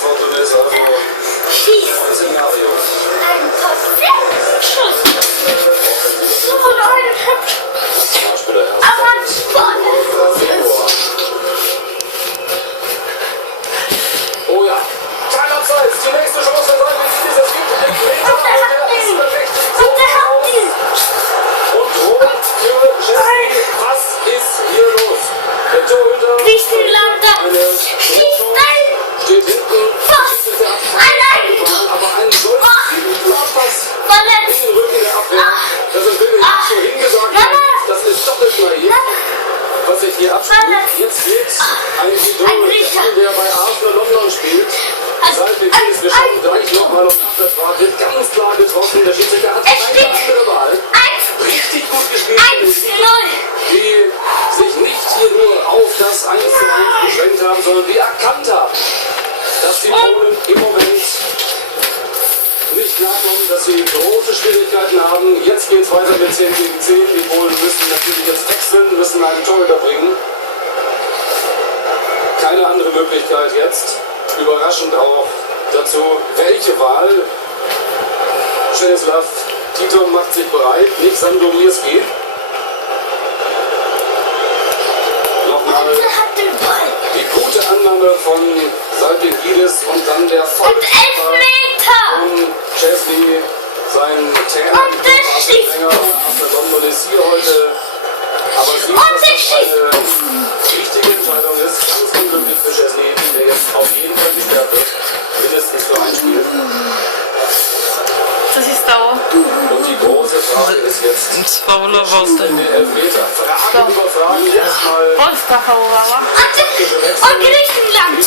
Fortunesa. Schießen. Szenario. Ein Perfektschuss. So Leute. Spieler erst. Aber Sport. Oh ja. Kein Abseits. Die nächste Chance sein wird dieses Meter. Und der hat ihn. Und rot für Jesse. Was ist hier los? Der Torhüter. Griechenland. Schießt ein. Steht hinten. Was? Ein. Aber einen solchen Abpass Verletzt. in den Rücken der Abwehr. Das ist wirklich nicht so hingesagt. Das ist doppelt naiv. Was sich hier abspielt. Jetzt geht ein Grieche, der bei Arsenal London spielt. Seitlich ist wir schauen gleich nochmal auf das war. Wird ganz klar getroffen. Der Schiedsrichter hat keine andere Wahl. Richtig gut gespielt. 1-0. Die sich nicht hier nur auf das 1:1 beschränkt haben, sondern die erkannt haben, dass die Polen im Moment nicht klarkommen, dass sie große Schwierigkeiten haben. Jetzt geht es weiter mit 10 gegen 10. Die Polen müssen natürlich jetzt wechseln, müssen einen Torhüter bringen. Keine andere Möglichkeit jetzt. Überraschend auch dazu, welche Wahl. Przemysław Tito macht sich bereit, nicht Sandro Mirski. Nochmal die gute Annahme von Salpingidis und dann der volle Und Elfmeter. von Chesney, sein Trainer. Und der schießt. London ist hier heute. Aber sieht, dass das eine wichtige Entscheidung ist. Ganz unglücklich für Chesney, der jetzt auf jeden Fall gesperrt wird. Mindestens für ein Spiel. Co się stało? Und die große Frage ist jetzt, Faulował ten. der Elfmeter. Fragen über Fragen. Erstmal Polska fałowała. Und Griechenland.